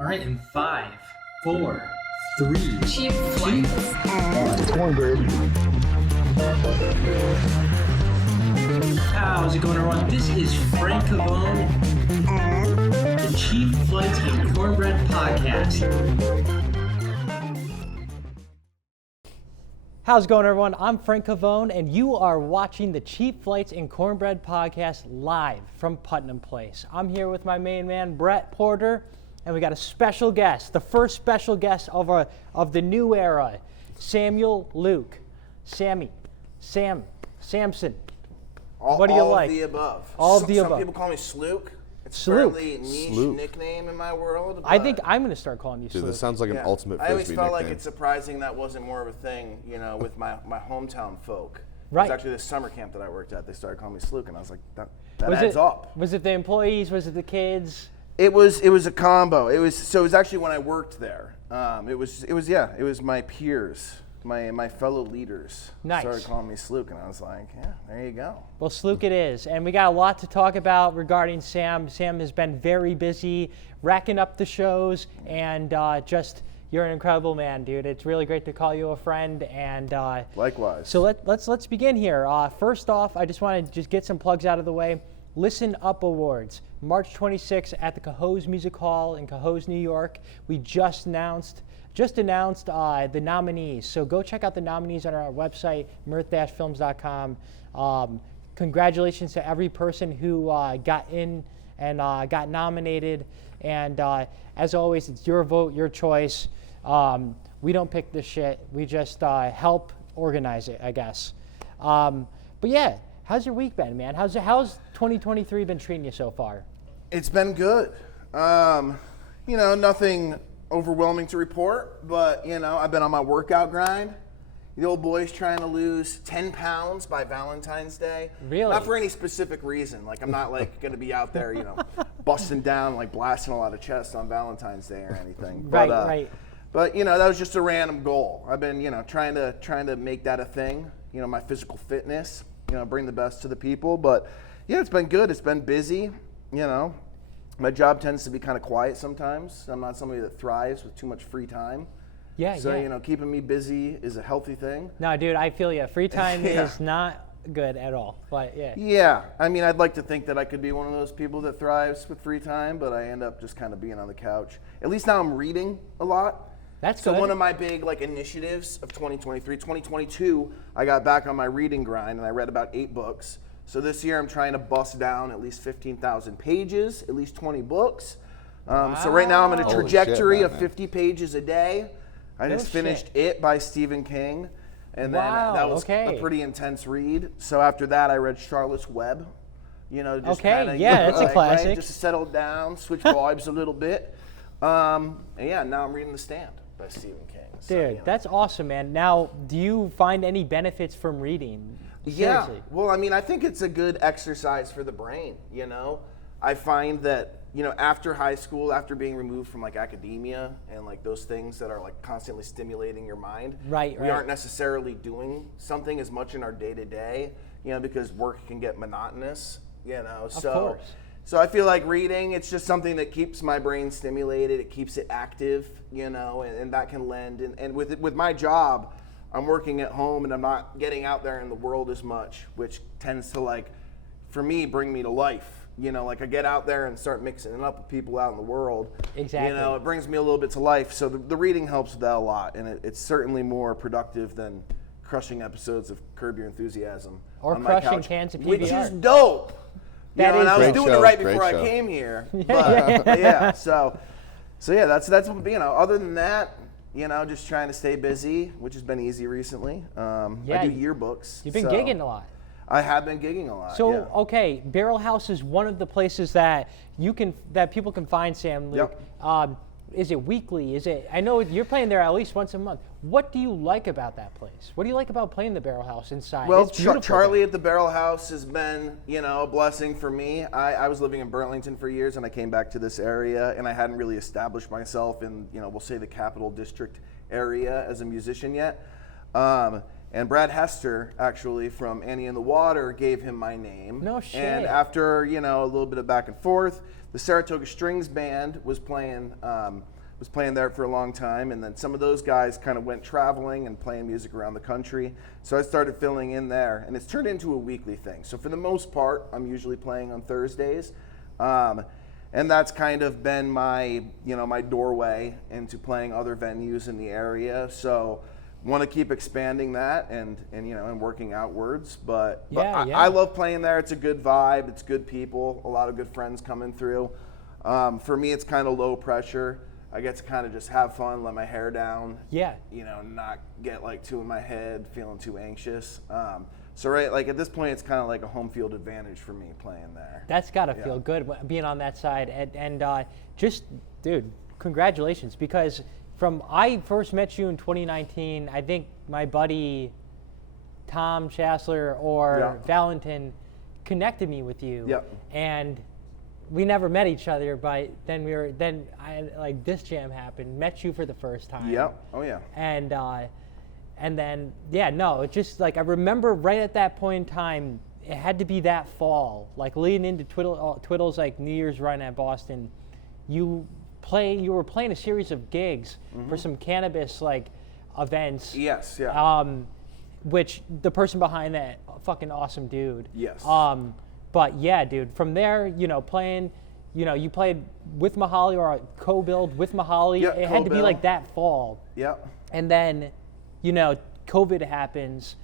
All right, in 5, 4, 3, Cheap Flights and Cornbread. How's it going, everyone? This is Frank Cavone, And the Cheap Flights and Cornbread podcast. How's it going, everyone? I'm Frank Cavone, and you are watching the Cheap Flights and Cornbread podcast live from Putnam Place. I'm here with my main man, Brett Porter, and we got a special guest, the first special guest of the new era, Samuel Luke. Samson. What do you like? All of the above. All of the above. Some people call me Slook. It's a Slook. fairly niche Slook. nickname in my world. I think I'm going to start calling you Dude, Sluke. this sounds like an ultimate I always Frisbee felt nickname. like it's surprising that wasn't more of a thing, with my hometown folk. Right. It was actually this summer camp that I worked at. They started calling me Slook, and I was like, that Was adds up. Was it the employees? Was it the kids? It was a combo. It was actually when I worked there. It was my peers, my fellow leaders. Nice. Started calling me Slook, and I was like, yeah, there you go. Well, Sluke it is. And we got a lot to talk about regarding Sam. Sam has been very busy racking up the shows, and you're an incredible man, dude. It's really great to call you a friend. And Likewise. so let's begin here. First off, I just want to just get some plugs out of the way. Listen Up Awards, March 26th at the Cohoes Music Hall in Cohoes, New York. We just announced the nominees. So go check out the nominees on our website, mirth-films.com. Congratulations to every person who got in and got nominated. And as always, it's your vote, your choice. We don't pick this shit. We just help organize it, I guess. But yeah, how's your week been, man? How's 2023 been treating you so far? It's been good. Nothing overwhelming to report, but I've been on my workout grind. The old boy's trying to lose 10 pounds by Valentine's Day. Really? Not for any specific reason. Like, I'm not going to be out there, busting down, blasting a lot of chest on Valentine's Day or anything. Right. But that was just a random goal. I've been, trying to make that a thing. My physical fitness. Bring the best to the people. But yeah, it's been good. It's been busy. My job tends to be kind of quiet sometimes. I'm not somebody that thrives with too much free time. Yeah. Keeping me busy is a healthy thing. No, dude, I feel you. Free time is not good at all. But yeah. Yeah. I mean, I'd like to think that I could be one of those people that thrives with free time, but I end up just kind of being on the couch. At least now I'm reading a lot. That's So good. one of my big initiatives of 2022, I got back on my reading grind and I read about 8 books. So this year I'm trying to bust down at least 15,000 pages, at least 20 books. So right now I'm in a Holy trajectory shit, of man. 50 pages a day. I just finished It by Stephen King. And then Wow, that was okay. a pretty intense read. So after that I read Charlotte's Web. Just Okay, kinda, yeah, that's a classic. Right, just to settle down, switch vibes a little bit. And yeah, now I'm reading The Stand by Stephen King. So, Dude, that's awesome, man. Now, do you find any benefits from reading? Yeah. Seriously. Well, I mean, I think it's a good exercise for the brain, I find that, after high school, after being removed from academia and those things that are constantly stimulating your mind, Right. we aren't necessarily doing something as much in our day to day, because work can get monotonous, Of course. So I feel like reading, it's just something that keeps my brain stimulated, it keeps it active, and that can lend. And with my job, I'm working at home and I'm not getting out there in the world as much, which tends to for me, bring me to life. I get out there and start mixing it up with people out in the world. Exactly. It brings me a little bit to life. So the reading helps with that a lot, and it's certainly more productive than crushing episodes of Curb Your Enthusiasm. Or on my crushing couch, cans of which PBR. is dope. That And is I was Great doing show, it right great before I show. came here. But yeah, so yeah, that's other than that, just trying to stay busy, which has been easy recently. I do yearbooks. You've been so gigging a lot. I have been gigging a lot. So, yeah. okay, Barrel House is one of the places that people can find Sam Luke. Yep. Is it weekly? I know you're playing there at least once a month. What do you like about that place? What do you like about playing the Barrel House inside? Well, It's beautiful Charlie there. at the Barrel House has been, a blessing for me. I was living in Burlington for years, and I came back to this area, and I hadn't really established myself in, we'll say the Capital District area as a musician yet. And Brad Hester, actually, from Annie in the Water, gave him my name. No shit. And after, a little bit of back and forth, the Saratoga Strings Band was playing there for a long time, and then some of those guys kind of went traveling and playing music around the country. So I started filling in there, and it's turned into a weekly thing. So for the most part, I'm usually playing on Thursdays, and that's kind of been my doorway into playing other venues in the area. So want to keep expanding that and working outwards. But I love playing there. It's a good vibe. It's good people. A lot of good friends coming through. For me, it's kind of low pressure. I get to kind of just have fun, let my hair down. Yeah. Not get like too in my head, feeling too anxious. So at this point, it's kind of like a home field advantage for me playing there. That's got to feel good being on that side. And just, dude, congratulations, because I first met you in 2019, I think my buddy Tom Chassler or Valentin connected me with you. Yep. And we never met each other, but then this jam happened, met you for the first time. Yep. Oh yeah. And then it's just like I remember right at that point in time, it had to be that fall, like leading into Twiddle's like New Year's run at Boston. You were playing a series of gigs for some cannabis like events. Yes, yeah. Which the person behind that, fucking awesome dude. Yes. But yeah, dude, from there, playing, you played with Mahali or co-build with Mahali. Yep, it had to be like that fall. Yep. And then, COVID happens,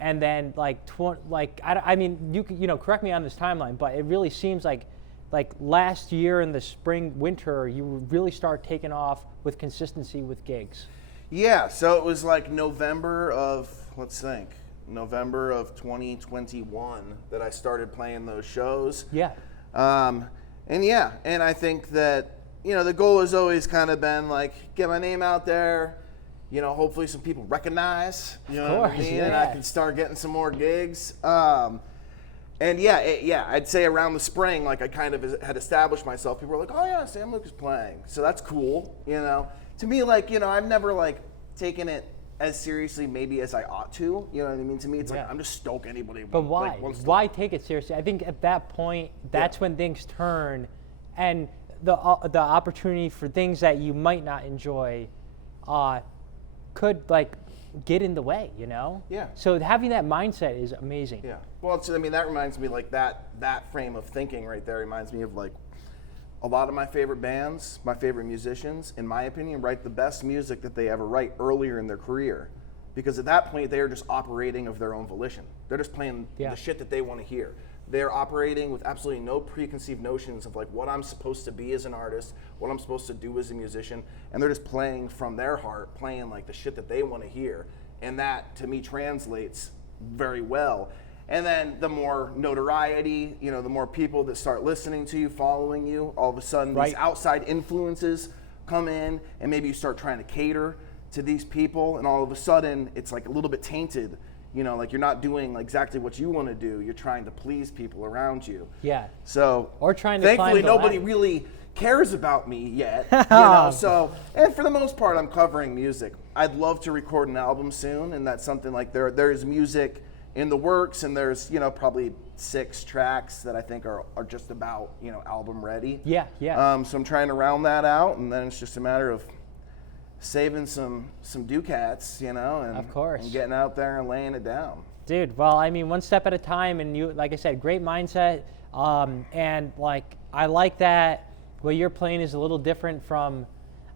and then I mean, you correct me on this timeline, but it really seems like last year in the spring, winter, you really start taking off with consistency with gigs. Yeah, so it was like November of 2021 that I started playing those shows. Yeah. And I think that, the goal has always kind of been like, get my name out there, hopefully some people recognize, what I mean? And I can start getting some more gigs. And I'd say around the spring, like I kind of had established myself. People were like, oh yeah, Sam Luke is playing. So that's cool, To me, I've never taken it as seriously maybe as I ought to. You know what I mean? To me, it's like, I'm just stoke anybody. But why? Why take it seriously? I think at that point, that's when things turn, and the opportunity for things that you might not enjoy could get in the way, Yeah. So having that mindset is amazing. Yeah. Well, that reminds me, that frame of thinking right there reminds me of a lot of my favorite bands, my favorite musicians, in my opinion, write the best music that they ever write earlier in their career. Because at that point, they are just operating of their own volition. They're just playing the shit that they want to hear. They're operating with absolutely no preconceived notions of what I'm supposed to be as an artist, what I'm supposed to do as a musician, and they're just playing from their heart, playing the shit that they want to hear. And that, to me, translates very well. And then the more notoriety, the more people that start listening to you, following you, all of a sudden these outside influences come in, and maybe you start trying to cater to these people, and all of a sudden it's a little bit tainted. You're not doing exactly what you want to do. You're trying to please people around you. Yeah. So or trying to thankfully climb the nobody ladder. really cares about me yet. So, and for the most part, I'm covering music. I'd love to record an album soon, and that's something there's music in the works, and there's probably 6 tracks that I think are just about album ready. Yeah. So I'm trying to round that out, and then it's just a matter of saving some ducats, and of course, and getting out there and laying it down. Dude, well, one step at a time, and you, like I said, great mindset, and I like that what you're playing is a little different from.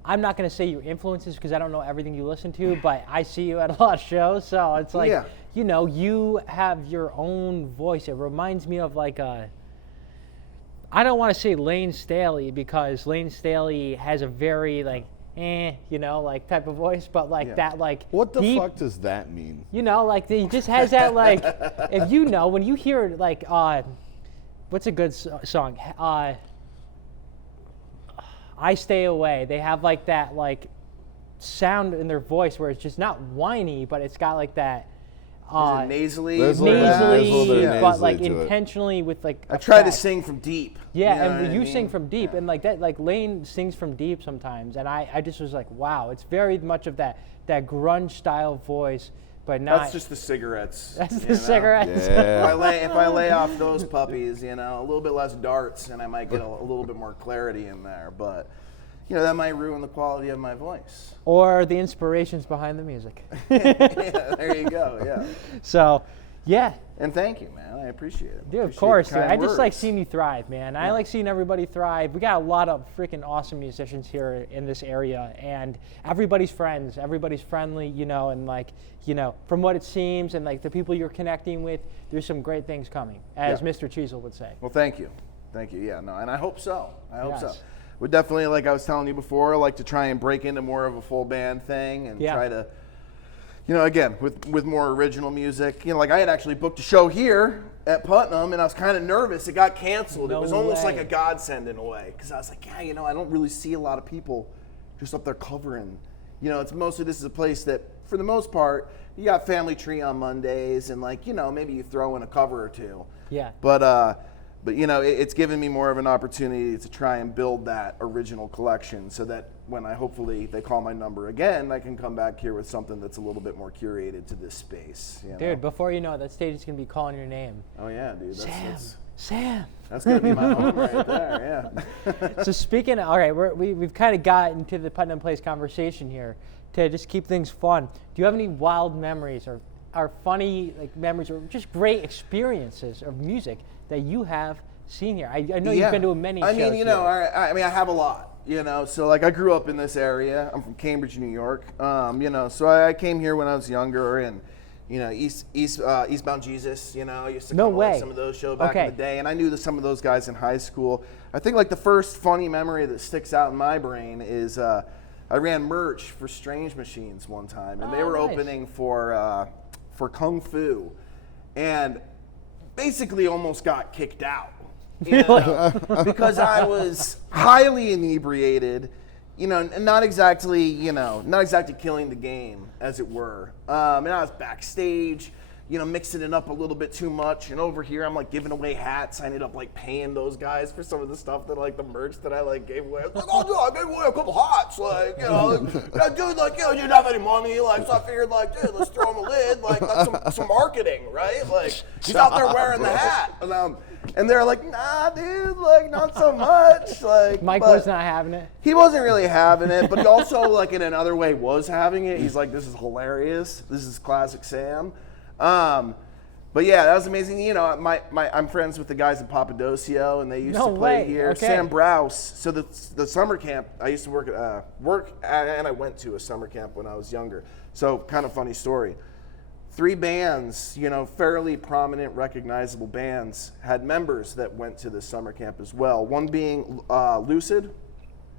I'm not going to say your influences because I don't know everything you listen to, but I see you at a lot of shows, so it's you have your own voice. It reminds me of I don't want to say Lane Staley because Lane Staley has a very type of voice, but that What the deep, fuck does that mean? He just has that if when you hear what's a good song? I Stay Away. They have that sound in their voice where it's just not whiny, but it's got that nasally, but intentionally with I try to sing from deep. Yeah, and you sing from deep, and that. Lane sings from deep sometimes, and I just was wow, it's very much of that grunge style voice, but not. That's just the cigarettes. That's you the know? cigarettes. Yeah. If I lay off those puppies, a little bit less darts, and I might get a little bit more clarity in there. But that might ruin the quality of my voice. Or the inspirations behind the music. Yeah, there you go. Yeah. So, yeah. And thank you, man. I appreciate it. Dude, of Appreciate course, the dude. kind I just like words. seeing you thrive, man. I like seeing everybody thrive. We got a lot of freaking awesome musicians here in this area, and everybody's friends. Everybody's friendly, and from what it seems, and like the people you're connecting with, there's some great things coming, as Mr. Cheezel would say. Well, thank you. Thank you. Yeah, no, and I hope so. So. Yes. We definitely, like I was telling you before, like to try and break into more of a full band thing and try to, again, with more original music. Like I had actually booked a show here at Putnam, and I was kind of nervous. It got canceled. No It was almost way. like a godsend in a way, because I was like, I don't really see a lot of people just up there covering. It's mostly, this is a place that, for the most part, you got Family Tree on Mondays, and maybe you throw in a cover or two. Yeah. But it's given me more of an opportunity to try and build that original collection, so that when hopefully they call my number again, I can come back here with something that's a little bit more curated to this space. Dude, before you know it, that stage is going to be calling your name. Oh yeah, dude. Sam. That's gonna be my home right there. Yeah. So speaking of, all right, we've kind of got into the Putnam Place conversation here to just keep things fun. Do you have any wild memories or funny memories or just great experiences of music that you have seen here? I know you've been to many shows. I have a lot. So I grew up in this area. I'm from Cambridge, New York. So I came here when I was younger, and Eastbound Jesus. I used to come to some of those shows back in the day, and I knew some of those guys in high school. I think the first funny memory that sticks out in my brain is I ran merch for Strange Machines one time, and they were opening for Kung Fu, and basically almost got kicked out. Because I was highly inebriated, and not exactly killing the game, as it were. And I was backstage, mixing it up a little bit too much. And over here, I'm giving away hats. I ended up paying those guys for some of the stuff that the merch that I gave away. I was I gave away a couple hats, that dude, didn't have any money, so I figured, dude, let's throw him a lid, that's some marketing, right? He's out there wearing the hat. And they're like, nah, dude, not so much. Mike was not having it. He wasn't really having it, but he also, in another way, was having it. He's like, this is hilarious. This is classic Sam. But yeah, that was amazing. I'm friends with the guys at Papadocio, and they used to play here. Okay. Sam Browse. So the summer camp, I used to work and I went to a summer camp when I was younger. So kind of funny story. 3 bands, fairly prominent, recognizable bands, had members that went to this summer camp as well. One being Lucid.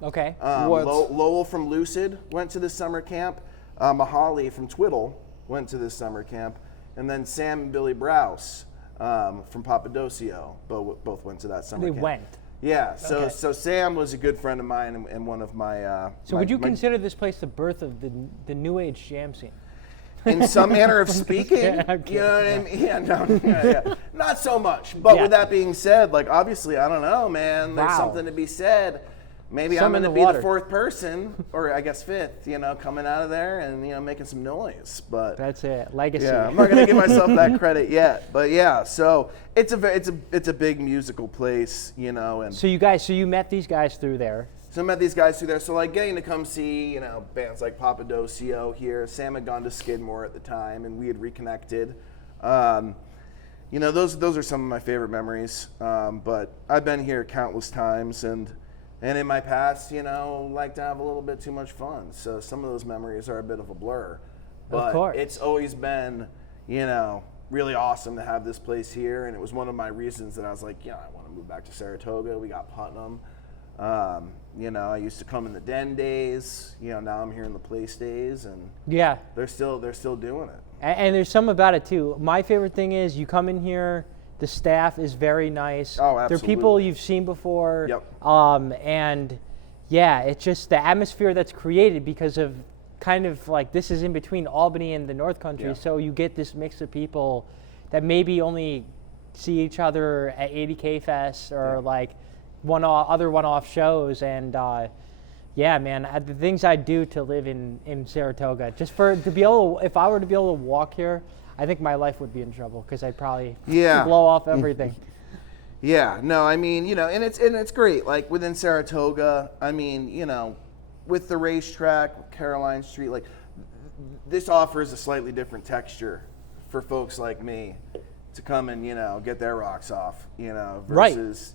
Okay. Lowell from Lucid went to this summer camp. Mahali from Twiddle went to this summer camp. And then Sam and Billy Browse from Papadocio both went to that summer camp. They went. Yeah. So Sam was a good friend of mine and one of my. So would you consider this place the birth of the new age jam scene? In some manner of speaking, Yeah, you know what I mean? Yeah. Not so much. But with that being said, obviously, I don't know, man. There's something to be said. Maybe I'm going to be the 4th person, or I guess 5th, coming out of there and, making some noise. But that's it. Legacy. Yeah, I'm not going to give myself that credit yet. But yeah, so it's a big musical place, and So you met these guys through there. So I met these guys through there. So getting to come see, bands like Papadocio here. Sam had gone to Skidmore at the time, and we had reconnected. Those are some of my favorite memories. But I've been here countless times, and in my past, like to have a little bit too much fun. So some of those memories are a bit of a blur. But of course. It's always been, really awesome to have this place here, and it was one of my reasons that I was like, I want to move back to Saratoga. We got Putnam. I used to come in the Den days. Now I'm here in the Place days, and they're still doing it. And there's something about it too. My favorite thing is you come in here, the staff is very nice. Oh, absolutely. They're people you've seen before. Yep. And it's just the atmosphere that's created because of kind of this is in between Albany and the North Country. Yeah. So you get this mix of people that maybe only see each other at 80K Fest or other one-off shows, and Yeah, man. The things I do to live in Saratoga, just to be able, if I were to be able to walk here, I think my life would be in trouble because I'd probably blow off everything. Yeah, no, I mean, and it's great. Like within Saratoga, I mean, with the racetrack, Caroline Street, like this offers a slightly different texture for folks like me to come and get their rocks off, versus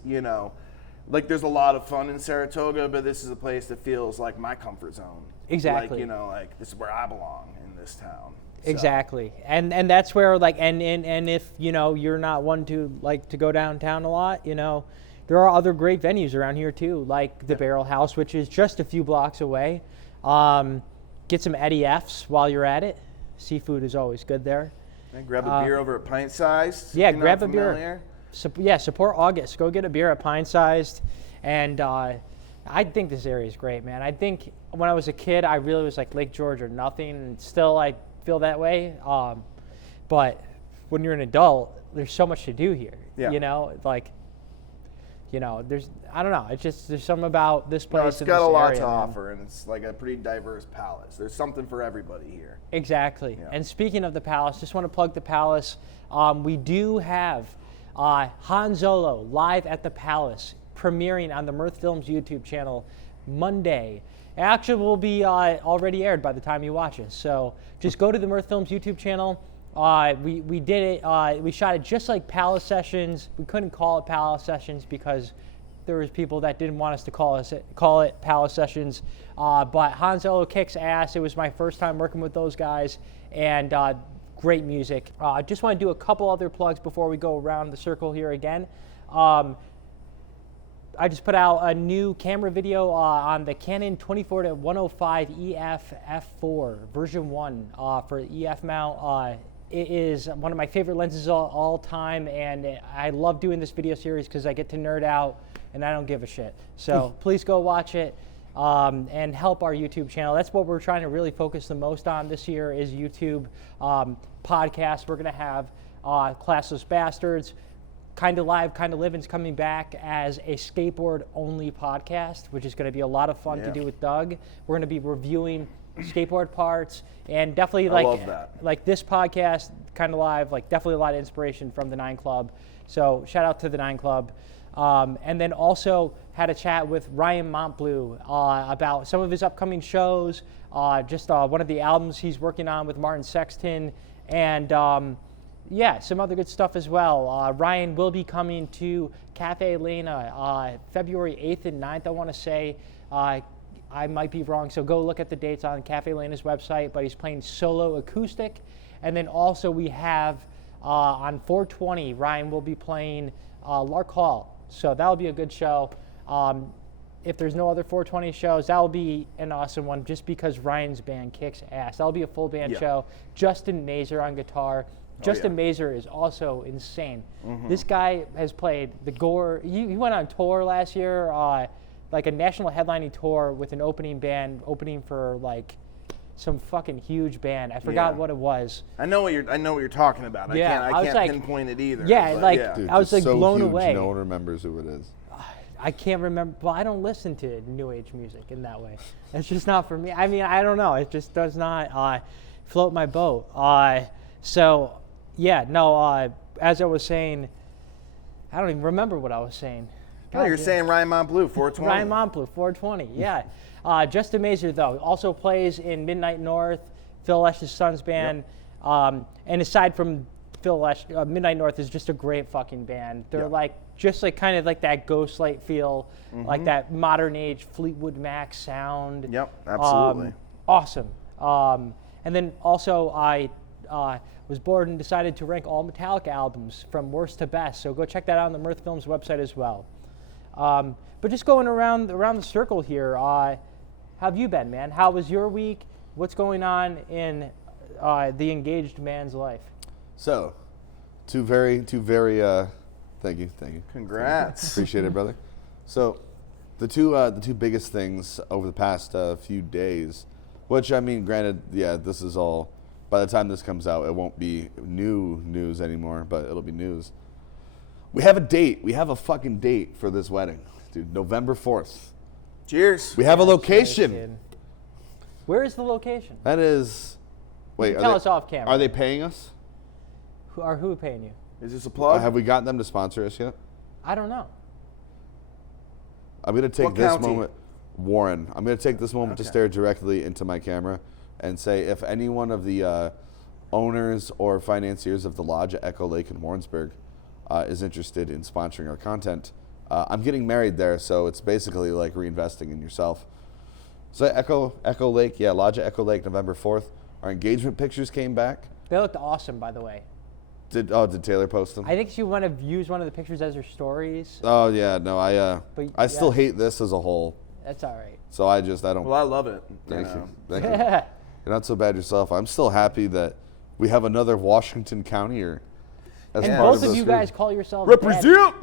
like there's a lot of fun in Saratoga, but this is a place that feels like my comfort zone. Exactly. Like like this is where I belong in this town. So. Exactly, and that's where like and if you're not one to like to go downtown a lot, there are other great venues around here too, like the Barrel House, which is just a few blocks away. Get some Eddie F's while you're at it. Seafood is always good there. And grab a beer over at Pint Sized. Yeah, grab a beer. Support August. Go get a beer at Pint Sized, and I think this area is great, man. I think when I was a kid, I really was like Lake George or nothing, and still I feel that way. But when you're an adult, there's so much to do here. Yeah. There's I don't know. It's just there's something about this place. It's got a lot to offer, and it's like a pretty diverse palace. There's something for everybody here. Exactly. Yeah. And speaking of the palace, just want to plug the palace. We do have Han Solo live at the palace, premiering on the Mirth Films YouTube channel Monday. It actually will be already aired by the time you watch it. So just go to the Mirth Films YouTube channel. We did it. We shot it just like Palace Sessions. We couldn't call it Palace Sessions because there was people that didn't want us to call it Palace Sessions. But Han Solo kicks ass. It was my first time working with those guys, and great music. I just want to do a couple other plugs before we go around the circle here again. I just put out a new camera video on the Canon 24-105 EF f4 version 1 for EF mount. It is one of my favorite lenses all time, and I love doing this video series because I get to nerd out and I don't give a shit. So please go watch it and help our YouTube channel. That's what we're trying to really focus the most on this year is YouTube podcasts. We're going to have Classless Bastards, Kinda Live, Kinda Living's coming back as a skateboard-only podcast, which is going to be a lot of fun to do with Doug. We're going to be reviewing skateboard parts, and definitely like this podcast, Kinda Live, like definitely a lot of inspiration from the 9 Club. So shout out to the 9 Club. And then also had a chat with Ryan Montbleu about some of his upcoming shows, just one of the albums he's working on with Martin Sexton, and some other good stuff as well. Ryan will be coming to Cafe Elena February 8th and 9th, I want to say. I might be wrong, so go look at the dates on Cafe Elena's website, but he's playing solo acoustic. And then also we have on 420, Ryan will be playing Lark Hall. So that'll be a good show. If there's no other 420 shows, that'll be an awesome one just because Ryan's band kicks ass. That'll be a full band show. Justin Mazer on guitar. Justin Mazer is also insane. Mm-hmm. This guy has played the Gore. He went on tour last year, like a national headlining tour with an opening band, opening for like some fucking huge band. I forgot what it was. I know what you're talking about. Yeah, I can't pinpoint it either. Yeah, Dude, I was like so blown huge, away. No one remembers who it is. I can't remember. Well, I don't listen to new age music in that way. It's just not for me. I mean, I don't know. It just does not float my boat. As I was saying, I don't even remember what I was saying. No, you're saying Ryan Montbleu, 420. Ryan Montbleu, 420, yeah. Justin Mazer, though, also plays in Midnight North, Phil Lesh's son's band. Yep. And aside from Phil Lesh, Midnight North is just a great fucking band. They're just kind of like that Ghostlight feel, like that modern age Fleetwood Mac sound. Yep, absolutely. Awesome. And then also I was bored and decided to rank all Metallica albums from worst to best. So go check that out on the Mirth Films website as well. But just going around the circle here, how have you been, man? How was your week? What's going on in the engaged man's life? So, two very, thank you. Congrats. Appreciate it, brother. So, the two biggest things over the past few days, which I mean, granted, this is all, by the time this comes out, it won't be new news anymore, but it'll be news. We have a date. We have a fucking date for this wedding, dude. November 4th. Cheers. We have a Cheers, location. dude. Where is the location? That is. Wait, Tell us off camera. Are they paying us? Who paying you? Is this a plug? Have we gotten them to sponsor us yet? I don't know. I'm going to take What this county? moment, Warren. I'm going to take this moment to Okay. stare directly into my camera and say, if any one of the owners or financiers of the lodge at Echo Lake in Warrensburg is interested in sponsoring our content, I'm getting married there, so it's basically like reinvesting in yourself. So Echo Lake, yeah, Lodge at Echo Lake, November 4th. Our engagement pictures came back. They looked awesome, by the way. Did Taylor post them? I think she want to use one of the pictures as her stories. Oh yeah, no, But, I still yeah. hate this as a whole. That's all right. So I don't. Well, I love it. Thank you. know. Thank you. You're not so bad yourself. I'm still happy that we have another Washington County-er as And part both of of you this guys call yourselves Represent.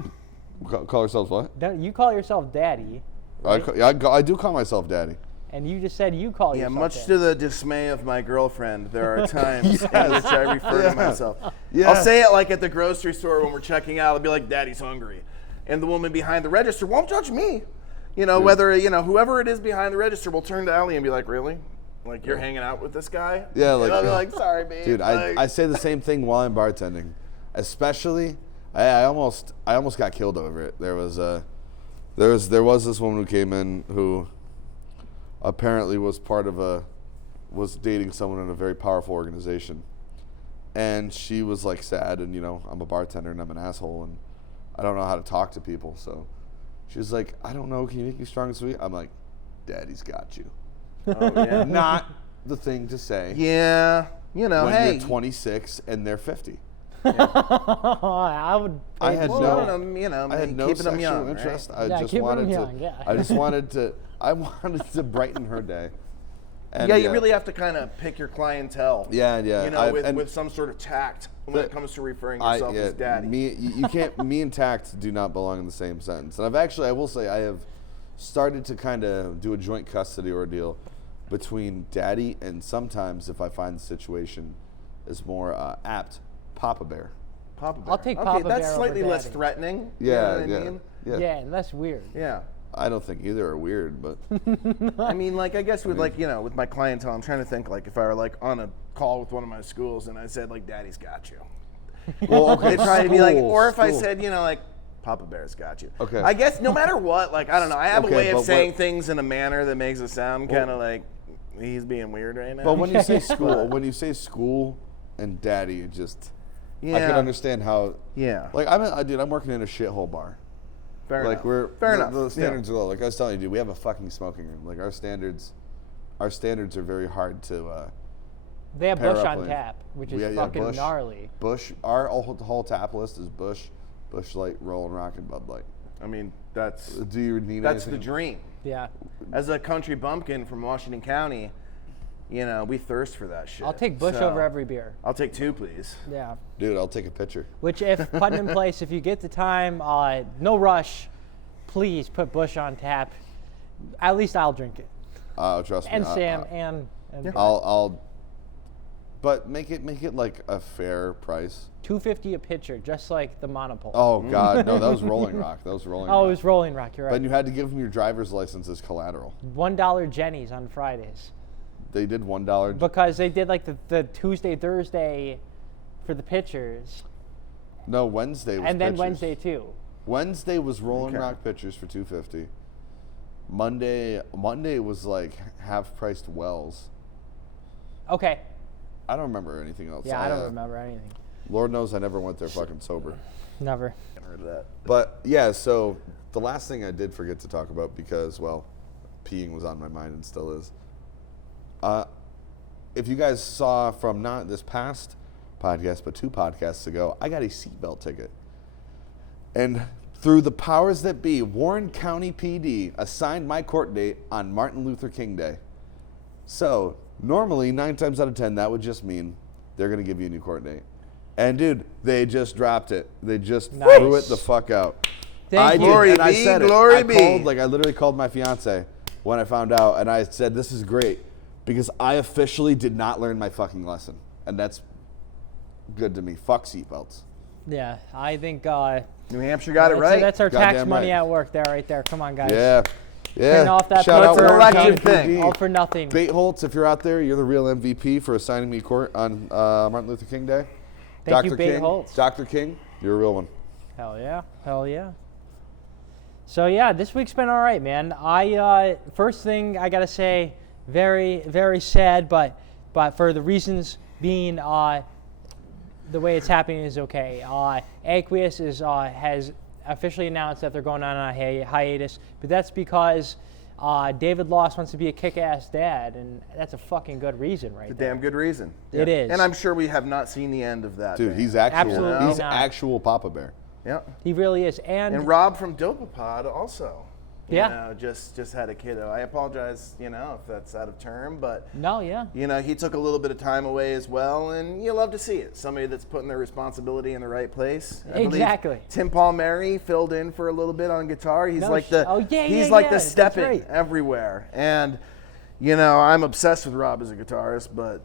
Call ourselves what? Daddy. You call yourself daddy, I do call myself daddy. and you just said you call Yeah, yourself much daddy. to the dismay of my girlfriend, there are times in which I refer to myself. Yeah. I'll say it like at the grocery store when we're checking out. I'll be like, "Daddy's hungry," and the woman behind the register won't judge me. You know, whether whoever it is behind the register will turn to Allie and be like, "Really? Like you're hanging out with this guy?" Yeah, And like- I'll be like, "Sorry, babe." Dude, like, I say the same thing while I'm bartending. Especially, I almost got killed over it. There was this woman who came in who apparently was dating someone in a very powerful organization, and she was like sad, and I'm a bartender and I'm an asshole and I don't know how to talk to people, so she was like, I don't know, can you make me strong and sweet? I'm like, Daddy's got you. oh, yeah. Not the thing to say. Yeah, When hey. you're 26 and they're 50. I would. I had Well, no, I don't know, I had no keeping them sexual young, interest. right? Yeah, I just keeping them wanted young, to. yeah. I just wanted to brighten her day. And Yeah, you really have to kind of pick your clientele. Yeah, yeah. You know, with some sort of tact when it comes to referring yourself as daddy. You can't. Me and tact do not belong in the same sentence. And I will say, I have started to kind of do a joint custody ordeal between daddy and sometimes, if I find the situation is more apt, Papa Bear. Papa Bear. I'll take okay, Papa that's Bear over slightly less Daddy. threatening. Yeah, you know what I mean? Yeah, and that's weird. Yeah. I don't think either are weird, but I mean, like, I guess with with my clientele, I'm trying to think like if I were like on a call with one of my schools and I said like, "Daddy's got you," well, okay. they'd probably be like, school, or if I school. said, like, "Papa Bear's got you." Okay. I guess no matter what, like, I don't know. I have Okay, a way but of saying what- things in a manner that makes it sound kind of like he's being weird right now. But when you say school and daddy, it just I can Yeah. understand how. Yeah. Like I'm working in a shithole bar. Fair Like enough. Fair enough. The standards are low. Like I was telling you, dude, we have a fucking smoking room. Like our standards are very hard to. They have pair Bush up on with. tap, which is Yeah, fucking Bush. gnarly. Bush. Our whole tap list is Bush Light, Rollin' Rock, and Bud Light. I mean, that's Do you need that's the anything? dream. Yeah. As a country bumpkin from Washington County, we thirst for that shit. I'll take Bush So, over every beer. I'll take 2, please. Yeah. Dude, I'll take a picture. Which, if Putnam Place, if you get the time, no rush, please put Bush on tap. At least I'll drink it. Trust me. And Sam and I'll. But make it like a fair price. $2.50 a pitcher, just like the monopole. Oh God, no, that was Rolling Rock. That was Rolling Rock. Oh, it was Rolling Rock. You're But right. you had to give them your driver's license as collateral. $1 Jenny's on Fridays They did $1. because they did like the Tuesday, Thursday for the pitchers, No, Wednesday was and then pitchers. Wednesday too. Wednesday was Rolling Okay. Rock pitchers for $2.50. Monday was like half-priced Wells. Okay. I don't remember anything else. Yeah, I don't remember anything. Lord knows I never went there fucking sober. Never. Heard of that. But yeah, so the last thing I did forget to talk about because, well, peeing was on my mind and still is. If you guys saw from not this past podcast, but 2 podcasts ago, I got a seatbelt ticket. And through the powers that be, Warren County PD assigned my court date on Martin Luther King Day. So normally, 9 times out of 10, that would just mean they're going to give you a new court date. And dude, they just dropped it. They just Nice. threw it the fuck out. Thank you. Glory And I be, said it. glory I be. I literally called my fiance when I found out, and I said, "This is great," because I officially did not learn my fucking lesson, and that's good to me. Fuck seatbelts. Yeah, I think New Hampshire got it right. that's our tax Goddamn money right. at work there, right there. Come on, guys. Yeah. Yeah. off that Shout out paper. It's an Warren elective County thing. PD. All for nothing. Bait Holtz, if you're out there, you're the real MVP for assigning me court on Martin Luther King Day. Thank you, Dr. Bait King, Holtz. Dr. King, you're a real one. Hell yeah. Hell yeah. So yeah, this week's been all right, man. I first thing I gotta say, very, very sad, but for the reasons being the way it's happening is okay. Aqueous has officially announced that they're going on a hiatus, but that's because David Loss wants to be a kick-ass dad, and that's a fucking good reason, right? It's a damn good reason. It is. And I'm sure we have not seen the end of that. Dude, man. he's actual. Absolutely He's not. actual Papa Bear. Yeah. He really is, and Rob from Dopapod also. Yeah. You know, just had a kiddo. I apologize, if that's out of term, but no, yeah. he took a little bit of time away as well, and you love to see it. Somebody that's putting their responsibility in the right place. I believe Exactly. Tim Palmieri filled in for a little bit on guitar. He's No like sh- the oh, yeah, he's yeah, like yeah, the that's stepping right. everywhere. And I'm obsessed with Rob as a guitarist, but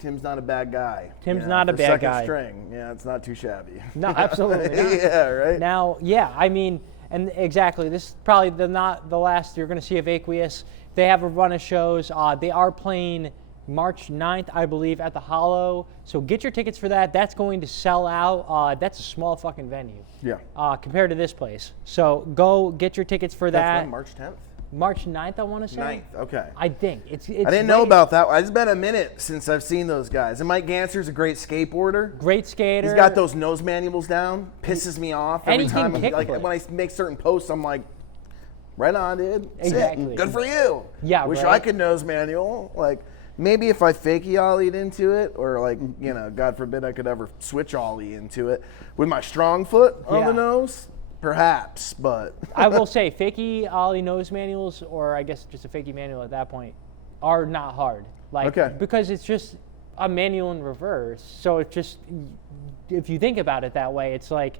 Tim's not a bad guy. Tim's not a for bad second guy. String. Yeah, it's not too shabby. No, absolutely not. Yeah, right. Now, yeah, I mean, and exactly, this is probably not the last you're going to see of Aqueous. They have a run of shows. They are playing March 9th, I believe, at the Hollow. So get your tickets for that. That's going to sell out. That's a small fucking venue. Yeah. Compared to this place. So go get your tickets for That's that. when, March 10th? March 9th, I want to say. 9th, okay. I think. It's I didn't know about that. It's been a minute since I've seen those guys. And Mike Ganser's a great skateboarder. Great skater. He's got those nose manuals down. Pisses me off And every he can time. kickflip. When I make certain posts, I'm like, right on, dude. Sick. Exactly. Good for you. Yeah, Wish right? I could nose manual. Like, maybe if I fakey ollied into it, or like, God forbid I could ever switch ollie into it with my strong foot on Yeah. the nose, perhaps, but. I will say, fakie ollie nose manuals, or I guess just a fakie manual at that point, are not hard. Like, Okay. because it's just a manual in reverse. So it's just, if you think about it that way, it's like,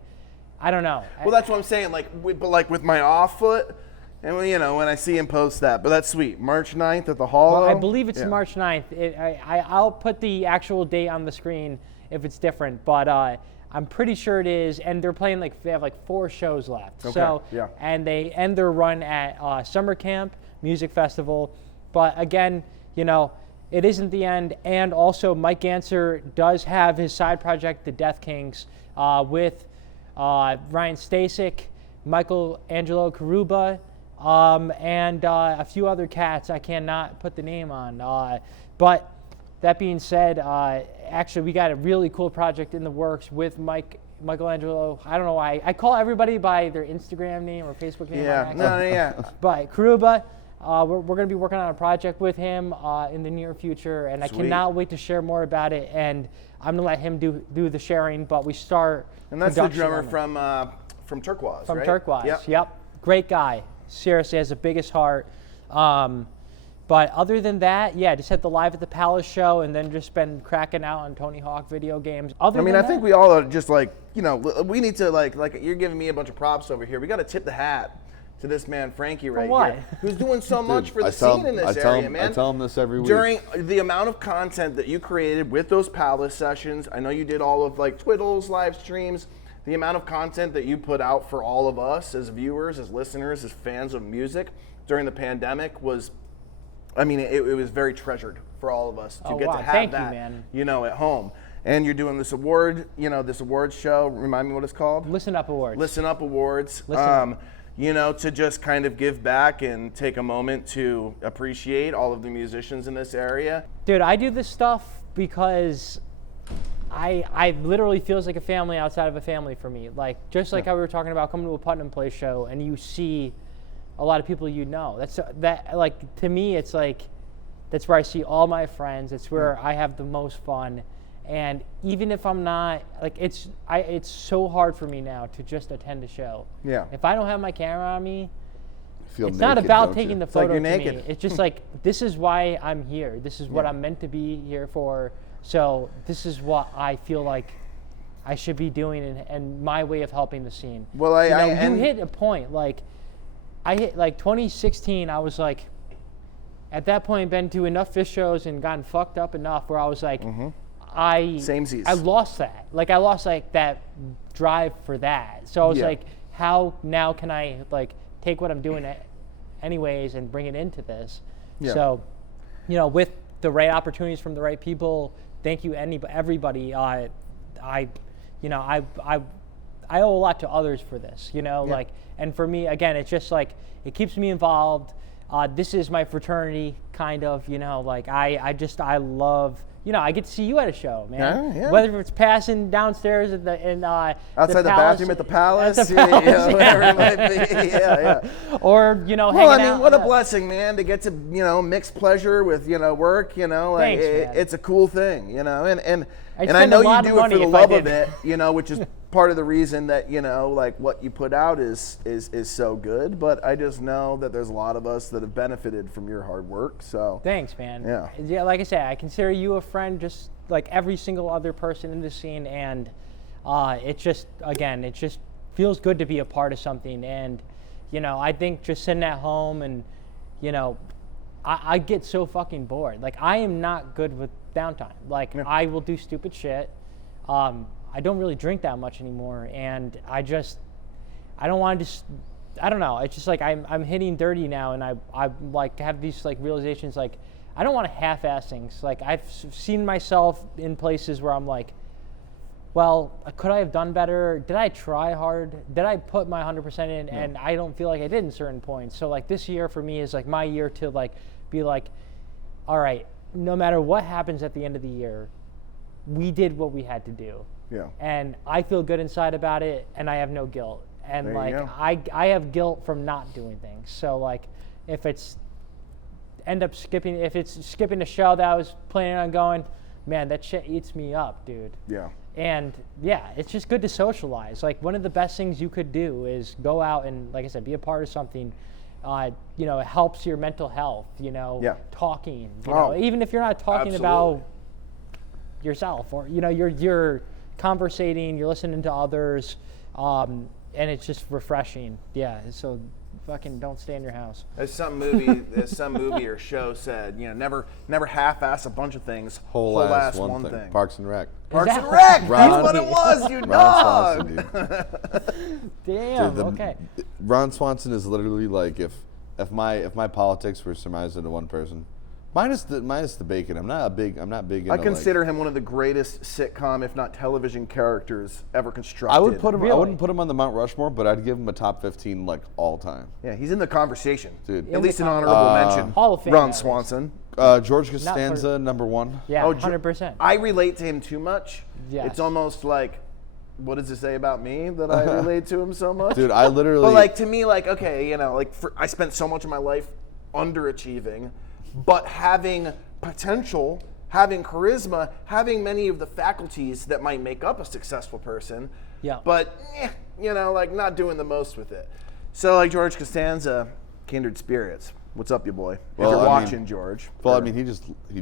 I don't know. Well, that's what I'm saying. But with my off foot, and when I see him post that, but that's sweet. March 9th at the Hollow. Well, I believe it's Yeah. March 9th. I'll put the actual date on the screen if it's different, but I'm pretty sure it is. And they're playing they have 4 shows left. Okay, So yeah. and they end their run at Summer Camp Music Festival. But again, it isn't the end. And also, Mike Ganser does have his side project, the Death Kings, with Ryan Stasek, Michael Angelo Karuba, and a few other cats I cannot put the name on. But that being said, actually we got a really cool project in the works with Michelangelo. I don't know why. I call everybody by their Instagram name or Facebook name. Yeah. on No, accident. yeah. But Karuba, we're going to be working on a project with him in the near future, and Sweet. I cannot wait to share more about it. And I'm going to let him do the sharing, but we start And that's the production drummer on it. from Turquoise, From right? Turquoise, Yep. Great guy. Seriously, has the biggest heart. But other than that, yeah, just had the Live at the Palace show and then just been cracking out on Tony Hawk video games. I think we all are just we need to you're giving me a bunch of props over here. We got to tip the hat to this man Frankie right what? here, who's doing so much for I the tell scene him- in this I tell area, him- man. I tell him this every week. During the amount of content that you created with those Palace sessions, I know you did all of Twiddles, live streams. The amount of content that you put out for all of us as viewers, as listeners, as fans of music during the pandemic was, it was very treasured for all of us to Oh, get wow. to have Thank you, that, man. at home. And you're doing this award, this awards show. Remind me what it's called? Listen Up Awards. Listen Up Awards. Listen Up. To just kind of give back and take a moment to appreciate all of the musicians in this area. Dude, I do this stuff because I literally feels like a family outside of a family for me. Just like how we were talking about coming to a Putnam Place show and you see a lot of people to me it's that's where I see all my friends. It's where I have the most fun. And even if I'm not it's so hard for me now to just attend a show. Yeah. If I don't have my camera on me, Feel it's not naked, about don't taking you? the It's like photo you're to naked. me. It's just this is why I'm here. This is what I'm meant to be here for. So this is what I feel like I should be doing and my way of helping the scene. Well, you hit a point. I hit 2016. I was at that point been to enough fish shows and gotten fucked up enough where I was Samesies. I lost that. I lost that drive for that. So I was Yeah. how now can I take what I'm doing anyways and bring it into this. Yeah. So, with the right opportunities from the right people, thank you everybody. I owe a lot to others for this, like, and for me, again, it's just like, it keeps me involved. This is my fraternity, kind of, like, I love, I get to see you at a show, man. Yeah. Whether it's passing downstairs outside the bathroom at the Palace, whatever it might be. Yeah. Or, hanging out. What a blessing, man, to get to, mix pleasure with, work, like, Thanks, man. it's a cool thing, and I spend know a lot you of do it money for the if I love of did. it, which is part of the reason that, like, what you put out is so good, but I just know that there's a lot of us that have benefited from your hard work, so. Thanks, man. Yeah. Like I said, I consider you a friend just like every single other person in the scene, and it just feels good to be a part of something. And, I think just sitting at home and, I get so fucking bored. Like, I am not good with downtime. Like, I will do stupid shit. I don't really drink that much anymore, and I don't want to just, I don't know. It's just like I'm hitting 30 now, and I like have these like realizations, like, I don't want to half-ass things. Like, I've seen myself in places where I'm like, well, could I have done better? Did I try hard? Did I put my 100% in? Yeah. And I don't feel like I did in certain points. So like this year for me is like my year to like be like, all right, no matter what happens at the end of the year, we did what we had to do. Yeah. And I feel good inside about it, and I have no guilt. And there like I have guilt from not doing things. So like if it's skipping a show that I was planning on going, man, that shit eats me up, dude. Yeah. And yeah, it's just good to socialize. Like, one of the best things you could do is go out and, like I said, be a part of something. It helps your mental health. Talking. Even if you're not talking about yourself, or you're conversating, you're listening to others, and it's just refreshing. Yeah. So fucking don't stay in your house. As some movie or show said, never half-ass a bunch of things. Whole ass one thing. Parks and Rec. Parks and Rec. That's what it was, you dog. Ron Swanson, dude. Damn. Dude, okay. Ron Swanson is literally like if my politics were surmised into one person. Minus the bacon. I'm not big into, I consider him one of the greatest sitcom, if not television, characters ever constructed. I would put him. Really? I wouldn't put him on the Mount Rushmore, but I'd give him a top 15 like all time. Yeah, he's in the conversation, dude. At least an honorable mention. Hall of Fame. Ron Swanson. George Costanza, number one. Yeah, 100%. I relate to him too much. Yes. It's almost like, what does it say about me that I relate to him so much? Dude, I literally. But like to me, like okay, I spent so much of my life underachieving, but having potential, having charisma, having many of the faculties that might make up a successful person. Yeah. But like not doing the most with it. So like George Costanza, kindred spirits. What's up, you boy? Well, if you're watching, George. Well, I mean, he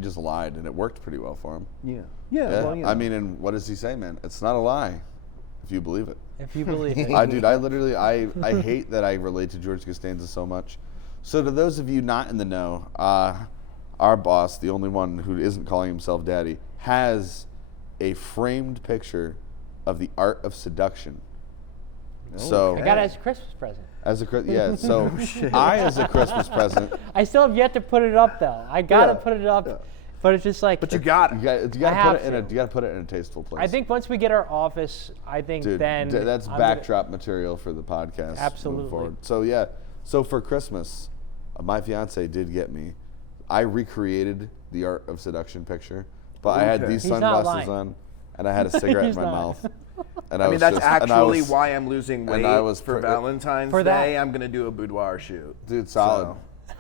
just lied, and it worked pretty well for him. Yeah. Well, I mean, and what does he say, man? It's not a lie, if you believe it. If you believe it. I hate that I relate to George Costanza so much. So to those of you not in the know, our boss, the only one who isn't calling himself daddy, has a framed picture of the art of seduction. So I got it as a Christmas present. So I, as a Christmas present, I still have yet to put it up though. I gotta put it up, but it's just like. But you got it. You gotta put it in a tasteful place. I think once we get our office, then that's backdrop material for the podcast. Absolutely. Moving forward. So yeah, so for Christmas, my fiance did get me. I recreated the art of seduction picture, but I had these sunglasses on, and I had a cigarette in my mouth. And that's actually why I'm losing weight for Valentine's for Day. I'm going to do a boudoir shoot. Dude, solid. So.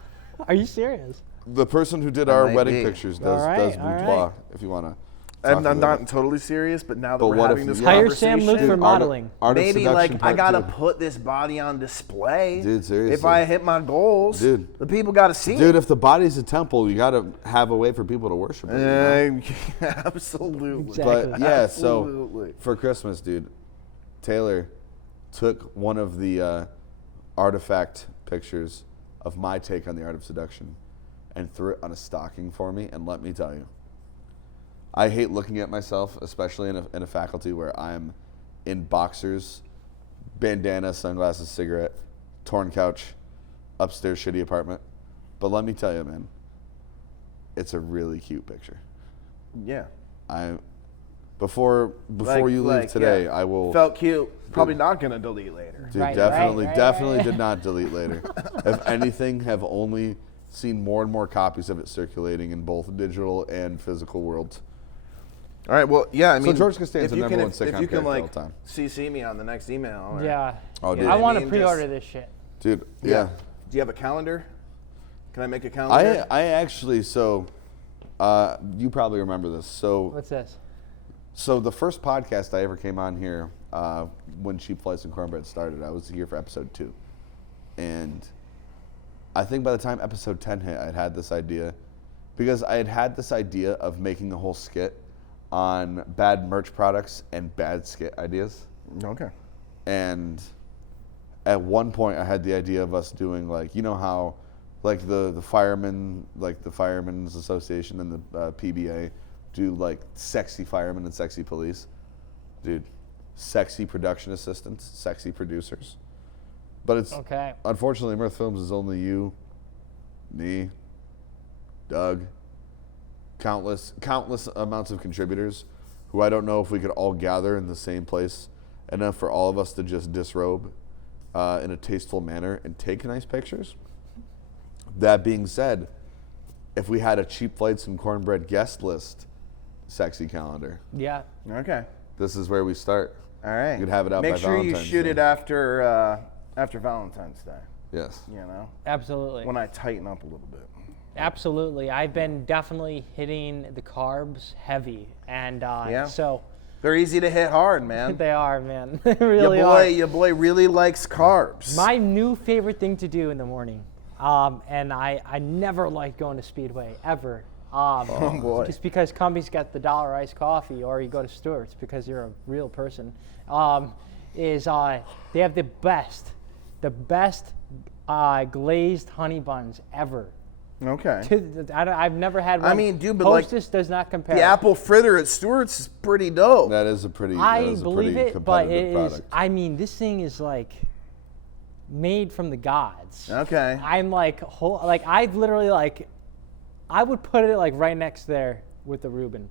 Are you serious? The person who did our wedding pictures does boudoir, if you want to. I'm not totally serious, but now that we're having this hire conversation. Sam Luke for modeling. Maybe like I got to put this body on display. Dude, seriously. If I hit my goals, dude, the people got to see it. Dude, if the body's a temple, you got to have a way for people to worship it. Absolutely. Exactly. But yeah, so for Christmas, dude, Taylor took one of the artifact pictures of my take on the art of seduction and threw it on a stocking for me, and let me tell you, I hate looking at myself, especially in a faculty where I'm in boxers, bandana, sunglasses, cigarette, torn couch, upstairs shitty apartment. But let me tell you, man, it's a really cute picture. Yeah. Before you leave today, yeah. I will. Felt cute. Probably not gonna delete later. Dude, Right, definitely right. did not delete later. If anything, have only seen more and more copies of it circulating in both digital and physical worlds. All right. Well, yeah. I mean, George Costanza's if you the number one can, sitcom if you can character like of all time. CC me on the next email. Or, Yeah. Oh, dude. I want to mean, pre-order just- this shit. Dude, yeah. Do you have a calendar? Can I make a calendar? I actually, you probably remember this. What's this? So the first podcast I ever came on here, when Cheap Flights and Cornbread started, I was here for episode 2. And I think by the time episode 10 hit, I'd had this idea. Because I had this idea of making a whole skit on bad merch products and bad skit ideas. Okay. And at one point, I had the idea of us doing, like, you know how, like, the firemen, like the Firemen's Association and the PBA do, like, sexy firemen and sexy police. Dude, sexy production assistants, sexy producers. But it's, Okay. unfortunately, Mirth Films is only you, me, Doug, countless amounts of contributors who I don't know if we could all gather in the same place enough for all of us to just disrobe in a tasteful manner and take nice pictures. That being said, if we had a Cheap Flights and Cornbread guest list sexy calendar, Yeah. Okay. this is where we start. All right. You could have it out Make by sure Valentine's you shoot Day. it after Valentine's Day. Yes. You know, Absolutely. when I tighten up a little bit. Absolutely. I've been definitely hitting the carbs heavy, and Yeah. so They're easy to hit hard, man. they are, man. They really are. Your boy really likes carbs. My new favorite thing to do in the morning, and I never liked going to Speedway ever. Oh, boy. Just because Cumbie's got the $1 iced coffee, or you go to Stewart's because you're a real person, is they have the best glazed honey buns ever. Okay. I've never had one. I mean, dude, but like, Hostess does not compare. the apple fritter at Stewart's is pretty dope. That is a pretty, I believe it, but it is. product. I mean, this thing is like made from the gods. Okay. I'm like, I've literally like, I would put it like right next there with the Reuben,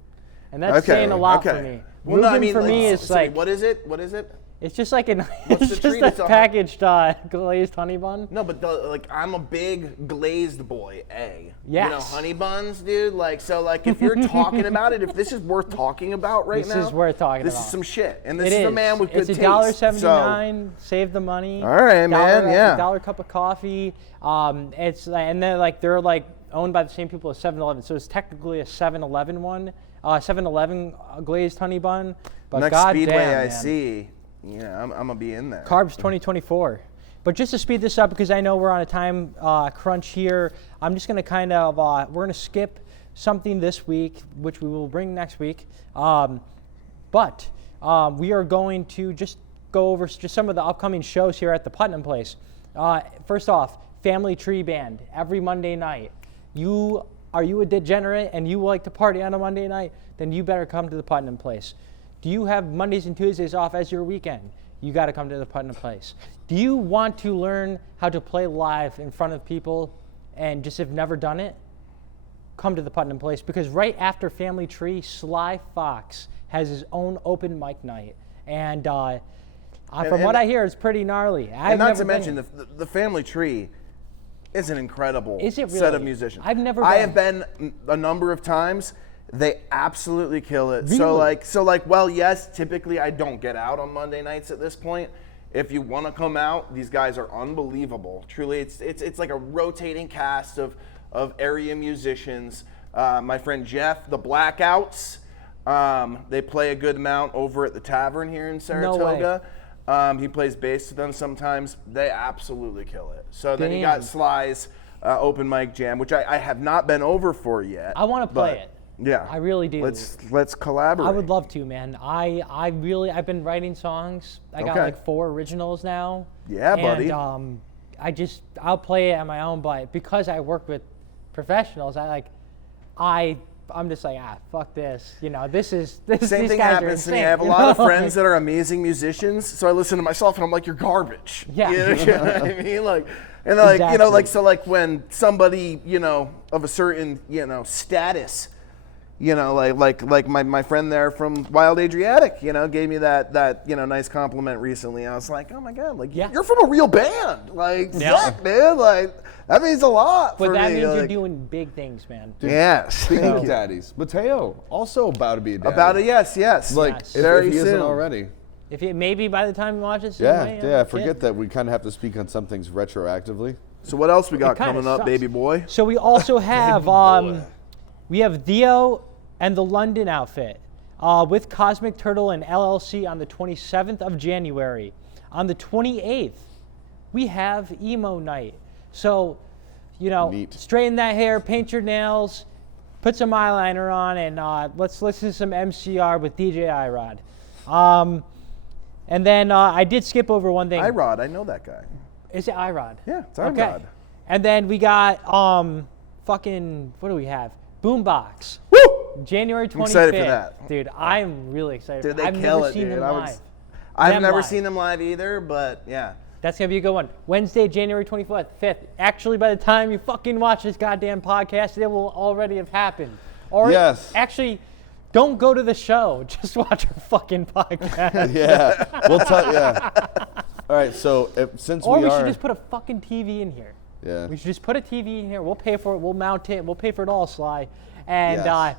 and that's Okay, saying a lot okay. for me. Well, Reuben no, I mean, for me like, is sorry, like, what is it? What is it? it's just like an, What's it's the just treat? a It's a- packaged glazed honey bun. No, but I'm a big glazed boy, You Yes. know, honey buns, dude. Like, so, like, if you're talking about it, if this is worth talking about right This now, is worth talking this about. is some shit, and this It is a man with good It's taste. $1.79. Save the money. All right, man, yeah. $1 cup of coffee. It's and then like they're like owned by the same people as 7-Eleven, so it's technically a 7-Eleven one, 7-Eleven glazed honey bun. But Next goddamn, Speedway I man. see, I'm gonna be in there. Carbs 2024. But just to speed this up, because I know we're on a time crunch here, I'm just going to kind of, we're going to skip something this week, which we will bring next week. But we are going to just go over just some of the upcoming shows here at the Putnam Place. First off, Family Tree Band, every Monday night. Are you a degenerate and you like to party on a Monday night? Then you better come to the Putnam Place. Do you have Mondays and Tuesdays off as your weekend? You got to come to the Putnam Place. Do you want to learn how to play live in front of people and just have never done it? Come to the Putnam Place, because right after Family Tree, Sly Fox has his own open mic night. And from what I hear, it's pretty gnarly. And not to mention, the Family Tree is an incredible Is it set of really? musicians. I've never I been. have been a number of times. They absolutely kill it. Really? So like, well, yes, typically I don't get out on Monday nights at this point. If you want to come out, these guys are unbelievable. Truly, it's like a rotating cast of area musicians. My friend Jeff, the Blackouts, they play a good amount over at the tavern here in Saratoga. He plays bass to them sometimes. They absolutely kill it. So then you got Damn. Sly's open mic jam, which I have not been over for yet. I want to play it. Yeah, I really do. Let's collaborate. I would love to, man. I've been writing songs. I got Okay. like 4 originals now. Yeah, buddy. And I'll play it on my own, but because I work with professionals, I I'm just like, fuck this. You know, this. Same these thing guys are happens to me. insane, I have a you lot of know? friends that are amazing musicians, so I listen to myself and I'm like, you're garbage. Yeah. You know what I mean? Like, and like, you know, Exactly. like, so like when somebody, you know, of a certain, you know, status, you know, like my friend there from Wild Adriatic, you know, gave me that you know, nice compliment recently. I was like, oh my God, like, Yeah. you're from a real band. Like, Yeah. sick, man. Like, that means a lot But for that me. means you're like, doing big things, man. yes. Speaking Thank of you. daddies, Mateo also about to be a daddy. About it, yes. Like, Yes. if Very he isn't soon. already. If it, maybe by the time you watch this, you Yeah, might have yeah. a kid. Forget that we kind of have to speak on some things retroactively. So what else we got kinda coming up, sucks. baby boy? So we also have we have Theo and the London Outfit with Cosmic Turtle and LLC on the 27th of January. On the 28th, we have Emo Night. So, you know, Neat. straighten that hair, paint your nails, put some eyeliner on, and let's listen to some MCR with DJ Irod. And then I did skip over one thing. Irod, I know that guy. Is it Irod? Yeah, it's Irod. And then we got fucking, what do we have? Boombox. Woo! January 25th. I'm excited for that. Dude, I'm really excited. Dude, they I've kill never it, seen dude. them I live. was- I've Them never live. seen them live either, but yeah. That's going to be a good one. Wednesday, January 25th. Actually, by the time you fucking watch this goddamn podcast, it will already have happened. Or Yes. actually, don't go to the show. Just watch our fucking podcast. Yeah, we'll tell. Yeah. All right. So since Or we are, should just put a fucking TV in here. yeah. We should just put a TV in here. We'll pay for it. We'll mount it. We'll pay for it all, Sly. And Yes.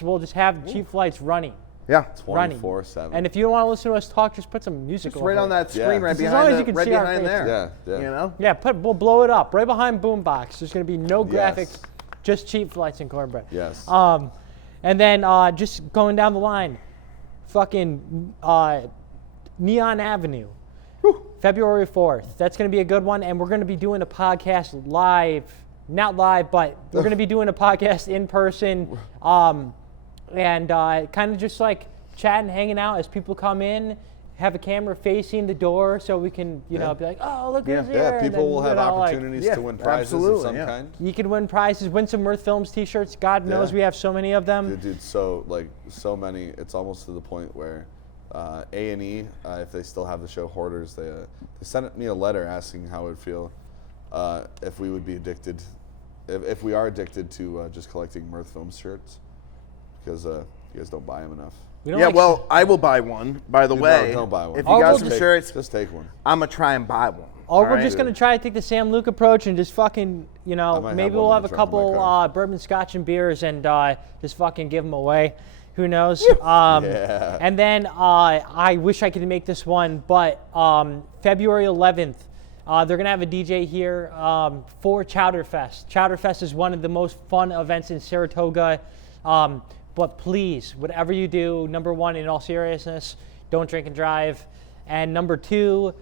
we'll just have Cheap Flights running. Yeah. Running. 24/7. And if you don't want to listen to us talk, just put some music Just over right on it. that screen, Yeah. right Just as long behind, as you can right see our behind faces. there. Yeah, yeah. You know? Yeah, we'll blow it up right behind Boombox. There's going to be no graphics, Yes. just Cheap Flights and Cornbread. Yes. And then just going down the line, fucking Neon Avenue, February 4th. That's going to be a good one. And we're going to be doing a podcast live, not live, but we're going to be doing a podcast in person, and kind of just like chatting, hanging out as people come in. Have a camera facing the door so we can, you know, be like, oh, look who's here. Yeah, and people then, will you have know, like, opportunities yeah, to win prizes of absolutely, some yeah. kind. you can win prizes, win some Mirth Films t-shirts. God knows Yeah. we have so many of them. Dude, so many. It's almost to the point where A&E, if they still have the show Hoarders, they sent me a letter asking how it would feel if we would be addicted, if we are addicted to just collecting Mirth Films shirts, because you guys don't buy them enough. We don't Yeah, like- well, I will buy one, by the Dude, way. no, don't buy one. If Or you got we'll some just shirts, Just take one. I'm going to try and buy one. Or we're Alright? just going to try to take the Sam Luke approach and just fucking, you know, might have maybe one we'll in have the a trunk of my couple car. bourbon, scotch, and beers and just fucking give them away. Who knows? Yeah. And then I wish I could make this one, but February 11th, they're going to have a DJ here for Chowderfest. Chowderfest is one of the most fun events in Saratoga. But please, whatever you do, number one, in all seriousness, don't drink and drive. And number two,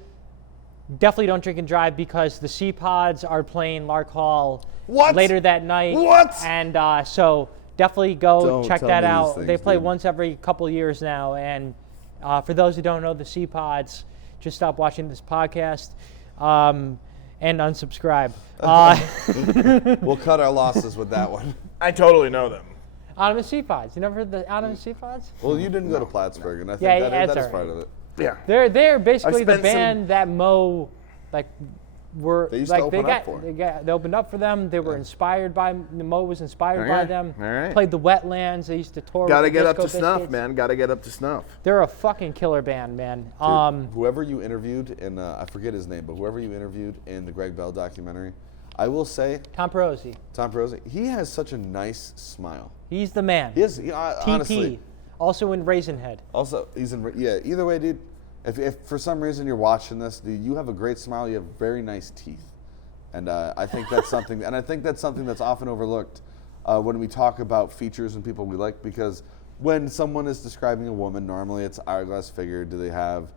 definitely don't drink and drive because the C-Pods are playing Lark Hall What? later that night. What? And so definitely go Don't check tell that me these out. things, They play dude. once every couple years now. And for those who don't know the C-Pods, just stop watching this podcast and unsubscribe. We'll cut our losses with that one. I totally know them. Anonymous C-Pods. You never heard the Anonymous C-Pods? Well, you didn't go to Plattsburgh, and I think Yeah, that that's is all part right. of it. Yeah. They're basically the spent some- band that Mo, like, were They used to like open up for. they opened up for them. They were inspired by Mo was inspired by Alright, them. alright. Played the Wetlands. They used to tour. Got to with the get up to Disco snuff, Biscuits. man. Got to get up to snuff. They're a fucking killer band, man. Dude, whoever you interviewed in, I forget his name, but whoever you interviewed in the Greg Bell documentary, I will say, Tom Perosi. Tom Perosi, he has such a nice smile. He's the man. He is, TP. honestly. Also in Raisinhead. Also, he's in, yeah, either way, dude, if for some reason you're watching this, dude, you have a great smile, you have very nice teeth. And I think that's something, that's often overlooked when we talk about features and people we like, because when someone is describing a woman, normally it's hourglass figure. Do they have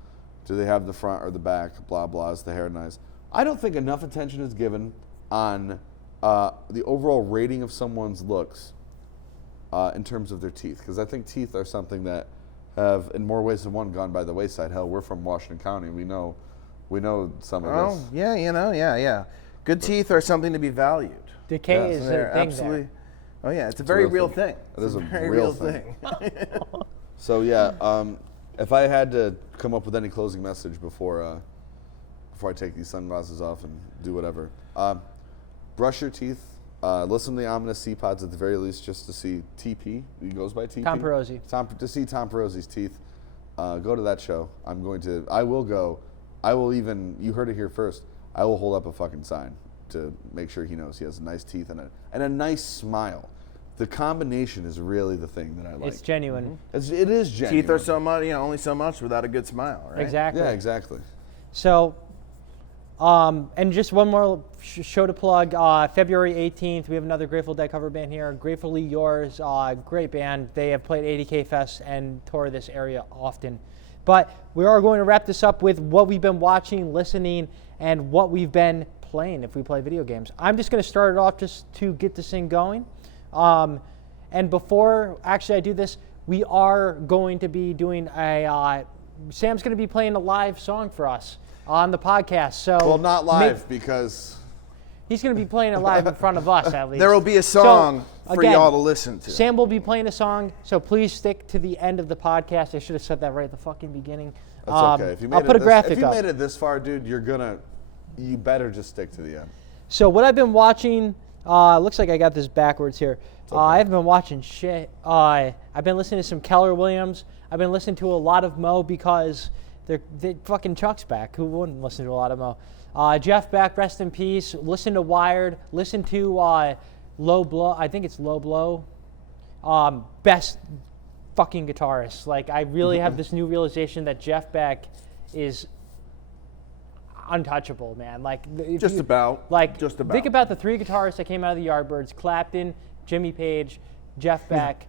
the front or the back? Blah blah. Is the hair nice? I don't think enough attention is given on the overall rating of someone's looks in terms of their teeth, because I think teeth are something that have, in more ways than one, gone by the wayside. Hell, we're from Washington County. We know some of Oh, this. yeah, yeah. Good teeth are something to be valued. Decay Yes. is They're a thing absolutely, there. Oh yeah, it's a very real thing. It is a very real thing. So yeah, if I had to come up with any closing message before I take these sunglasses off and do whatever, brush your teeth. Listen to the ominous C-Pods at the very least, just to see TP. He goes by TP. Tom Perosi. To see Tom Perosi's teeth. Go to that show. I will go. I will even, you heard it here first, I will hold up a fucking sign to make sure he knows he has nice teeth and a nice smile. The combination is really the thing that I like. It's genuine. It is genuine. Teeth are so much, only so much without a good smile, right? Exactly. Yeah, exactly. So, and just one more show to plug. February 18th, we have another Grateful Dead cover band here. Gratefully Yours, great band. They have played 80K Fest and tour this area often. But we are going to wrap this up with what we've been watching, listening, and what we've been playing if we play video games. I'm just going to start it off just to get this thing going. And before actually I do this, we are going to be doing Sam's going to be playing a live song for us on the podcast. So Well, not live because he's going to be playing it live in front of us at least. There will be a song So, for again, y'all to listen to. Sam will be playing a song, so please stick to the end of the podcast. I should have said that right at the fucking beginning. that's okay. If you made I'll put a graphic if you up. made it this far, dude, you better just stick to the end. So what I've been watching, looks like I got this backwards here. I haven't been watching shit. I've been listening to some Keller Williams. I've been listening to a lot of Mo because they fucking Chuck's back. Who wouldn't listen to a lot of Mo? Jeff Beck, rest in peace. Listen to Wired. Listen to Low Blow. I think it's Low Blow. Best fucking guitarist. Like, I really have this new realization that Jeff Beck is untouchable, man. Like, Just about. Think about the three guitarists that came out of the Yardbirds: Clapton, Jimmy Page, Jeff Beck.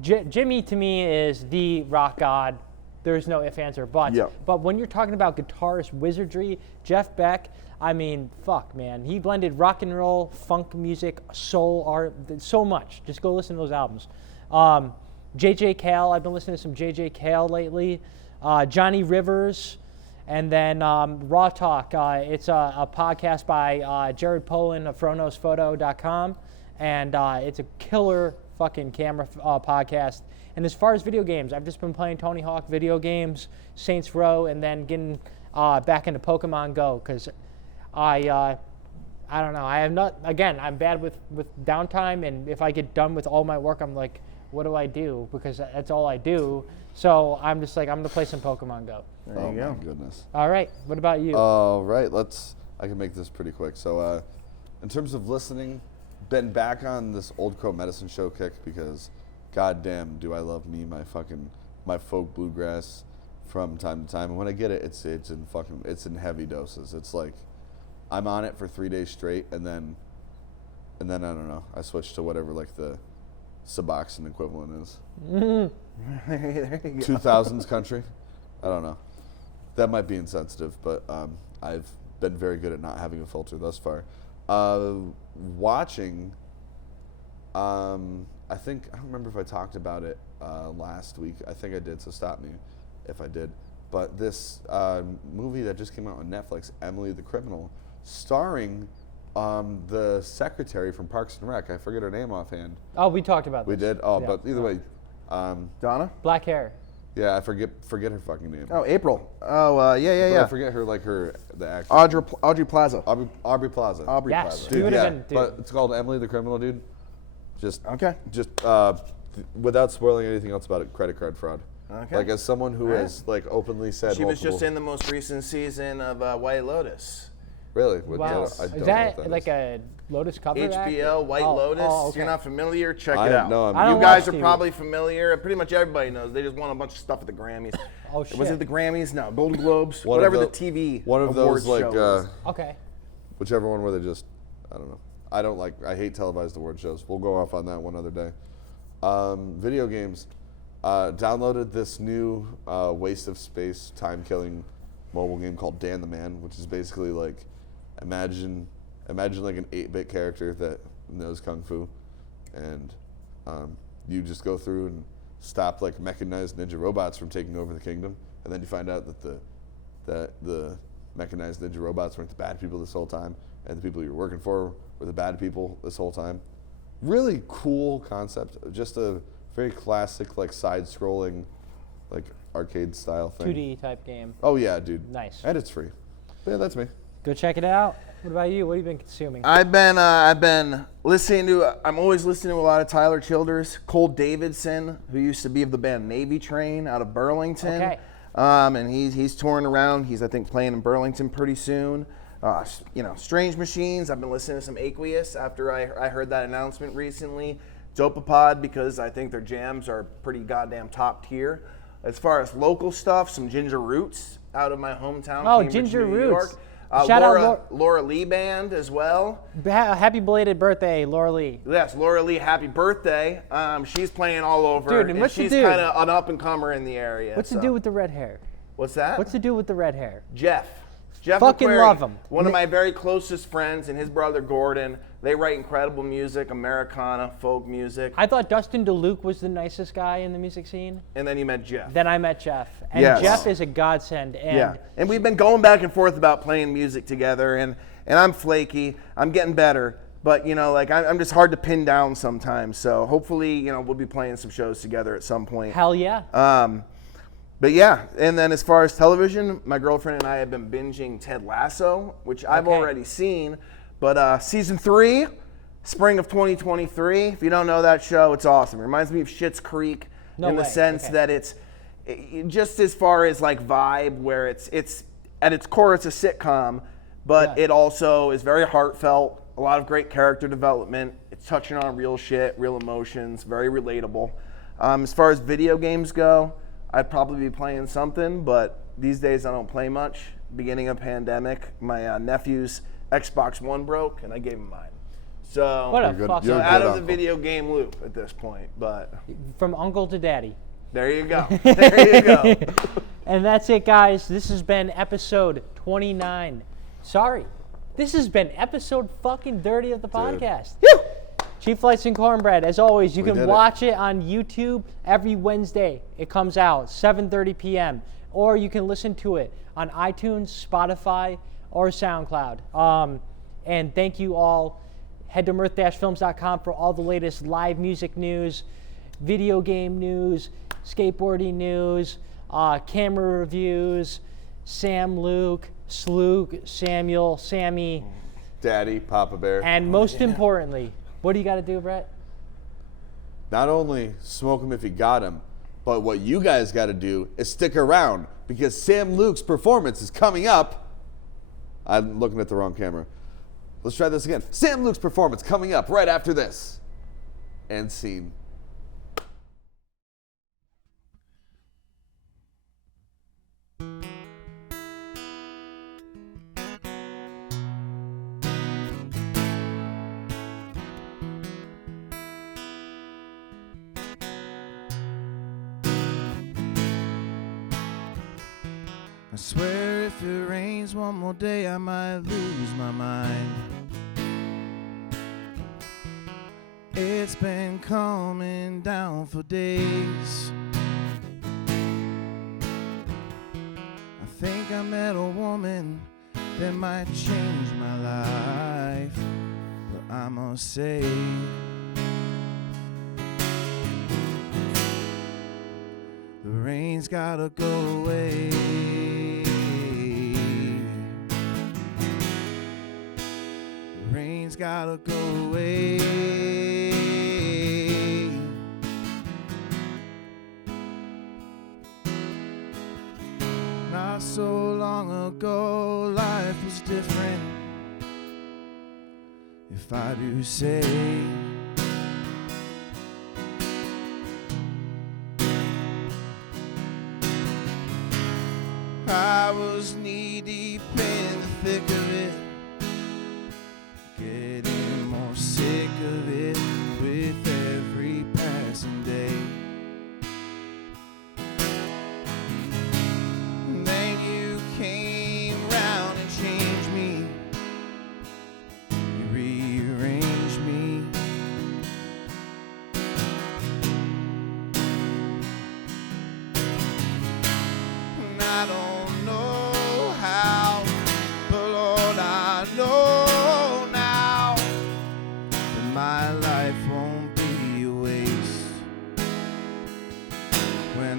Jimmy to me is the rock god. There's no ifs, ands, or buts. Yep. But when you're talking about guitarist wizardry, Jeff Beck, I mean, fuck, man. He blended rock and roll, funk music, soul art, so much. Just go listen to those albums. J.J. Cale, I've been listening to some J.J. Cale lately. Johnny Rivers. And then Raw Talk. It's a podcast by Jared Polin of FroKnowsPhoto.com. And it's a killer fucking camera podcast. And as far as video games, I've just been playing Tony Hawk video games, Saints Row, and then getting back into Pokemon Go because I don't know. I have not. Again, I'm bad with downtime, and if I get done with all my work, I'm like, what do I do? Because that's all I do. So I'm just like, I'm gonna play some Pokemon Go. There you go. My goodness. All right. What about you? All right. I can make this pretty quick. So, in terms of listening, been back on this Old Crow Medicine Show kick because, goddamn, do I love my folk bluegrass from time to time. And when I get it, it's in heavy doses. It's like I'm on it for 3 days straight, and then I don't know. I switch to whatever like the Suboxone equivalent is. There you go. 2000s country. I don't know. That might be insensitive, but I've been very good at not having a filter thus far. Watching, I don't remember if I talked about it last week. I think I did, so stop me if I did. But this movie that just came out on Netflix, Emily the Criminal, starring the secretary from Parks and Rec. I forget her name offhand. Oh, we talked about this. We did? Oh, Yeah. but either way. Donna? Black hair. Yeah, I forget her fucking name. Oh, April. Oh, yeah. But I forget the actress. Audrey Plaza. Aubrey Plaza. Aubrey Yes. Plaza. We Dude, would've yeah, been- dude. but it's called Emily the Criminal, dude. Okay. Without spoiling anything else about it, credit card fraud. Okay. Like, as someone who has like openly said She was multiple- just in the most recent season of White Lotus. Really? Wow. I don't Is know that what like a Lotus cover act? HBO, White Oh, Lotus. oh, okay. You're not familiar? Check I it out. know, I'm- I You don't guys watch are TV. probably familiar. Pretty much everybody knows. They just won a bunch of stuff at the Grammys. Oh, shit. Was it the Grammys? No, Golden Globes. One of whatever the the- TV one of awards those show is. Okay. whichever one where they just, I don't know. I hate televised award shows. We'll go off on that one other day. Video games. Downloaded this new waste of space, time-killing mobile game called Dan the Man, which is basically like, imagine like an 8-bit character that knows kung fu, and you just go through and stop like mechanized ninja robots from taking over the kingdom, and then you find out that the mechanized ninja robots weren't the bad people this whole time, and the people you're working for were the bad people this whole time. really cool concept. Just a very classic, like side-scrolling, like arcade style thing. 2D type game. Oh yeah, dude. Nice. And it's free. But yeah, that's me. Go check it out. What about you? What have you been consuming? I've been listening to. I'm always listening to a lot of Tyler Childers, Cole Davidson, who used to be of the band Navy Train out of Burlington. Okay. And he's touring around. He's I think playing in Burlington pretty soon. Strange Machines. I've been listening to some Aqueous after I heard that announcement recently. Dopapod, because I think their jams are pretty goddamn top tier. As far as local stuff, some Ginger Roots out of my hometown, Oh, Cambridge, Ginger New Roots. York. Shout out Laura Lee Band as well. Happy belated birthday, Laura Lee. Yes, Laura Lee, happy birthday. She's playing all over. Dude, and and what's the she's dude? kind of an up-and-comer in the area. What's so. to do with the red hair? What's that? What's to do with the red hair? Jeff Fucking McQuarrie, love him. One of my very closest friends and his brother Gordon. They write incredible music, Americana, folk music. I thought Dustin DeLuke was the nicest guy in the music scene. And then you met Jeff. Then I met Jeff. And Yes. Jeff is a godsend. And Yeah, and we've been going back and forth about playing music together, and I'm flaky. I'm getting better, but I'm just hard to pin down sometimes. So hopefully, we'll be playing some shows together at some point. hell yeah. But yeah, and then as far as television, my girlfriend and I have been binging Ted Lasso, which I've Okay. already seen. But season 3, spring of 2023. If you don't know that show, it's awesome. It reminds me of Schitt's Creek No in the way. sense Okay. that it's just as far as like vibe, where it's at its core it's a sitcom, but Yeah. it also is very heartfelt. A lot of great character development. It's touching on real shit, real emotions, very relatable. As far as video games go, I'd probably be playing something, but these days I don't play much. Beginning of pandemic, my nephew's Xbox One broke, and I gave him mine. So, What a You're good- fucking... you're so good out of the uncle. video game loop at this point. But From uncle to daddy. there you go. There you go. And that's it, guys. This has been episode 29. Sorry. This has been episode fucking 30 of the podcast. Cheap Flights and Cornbread. As always, you We can did it. watch it on YouTube every Wednesday. It comes out 7:30 p.m. Or you can listen to it on iTunes, Spotify, or SoundCloud. And thank you all. Head to mirth-films.com for all the latest live music news, video game news, skateboarding news, camera reviews, Sam, Luke, Slook, Samuel, Sammy, Daddy, Papa Bear. and most importantly, what do you got to do, Brett? Not only smoke him if you got him, but what you guys got to do is stick around because Sam Luke's performance is coming up. I'm looking at the wrong camera. Let's try this again. Sam Luke's performance coming up right after this. End scene. I swear if it rains one more day, I might lose my mind. It's been coming down for days. I think I met a woman that might change my life, but I must say the rain's gotta go away. The rain's gotta go away. Not so long ago, life was different, if I do say. I was knee-deep in the thick of it, getting more sick of it with every passing day. And then you came round and changed me, you rearranged me. And I don't know how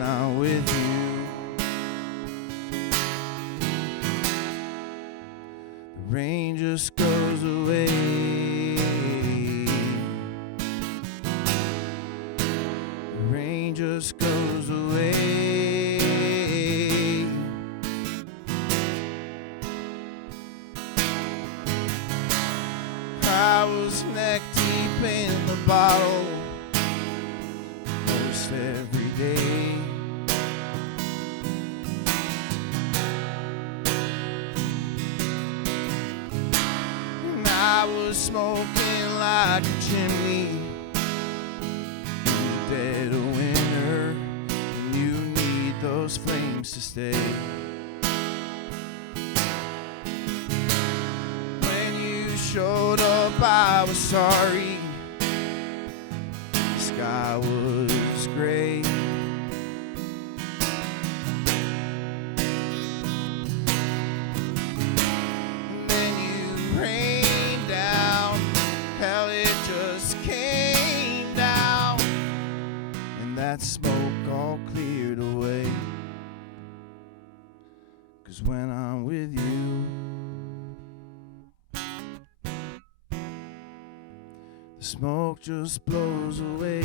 I'm with you. The rain just goes away. The rain just goes away. I was neck deep in the bottle most every day. And I was smoking like a chimney in the dead of winter, and you need those flames to stay. Showed up, I was sorry. The sky was gray. And then you rained down. Hell, it just came down. And that smoke all cleared away. 'Cause when I'm with you, the smoke just blows away.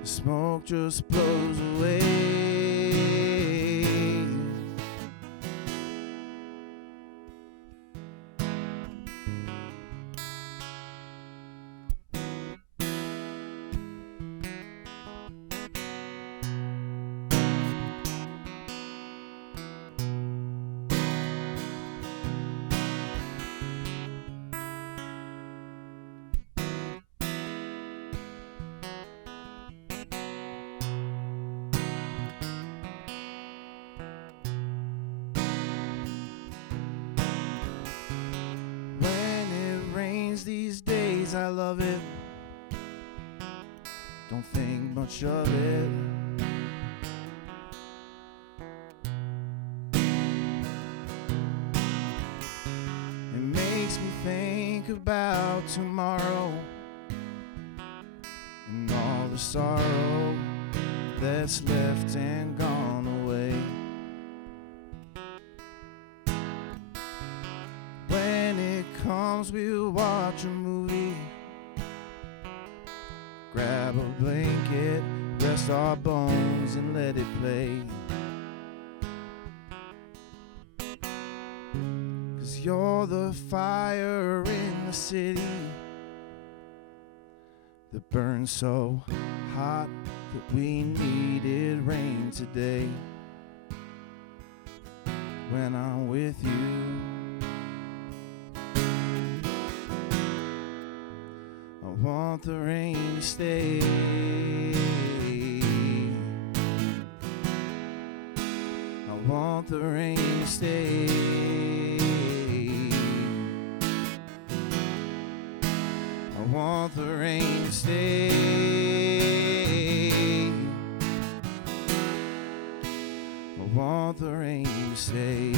The smoke just blows away. These days I love it, don't think much of it. It makes me think about tomorrow and all the sorrow that's left and gone away. When it comes, we'll watch a movie, grab a blanket, rest our bones and let it play. 'Cause you're the fire in the city that burns so hot that we needed rain today. When I'm with you, I want the rain to stay. I want the rain to stay. I want the rain to stay. I want the rain to stay.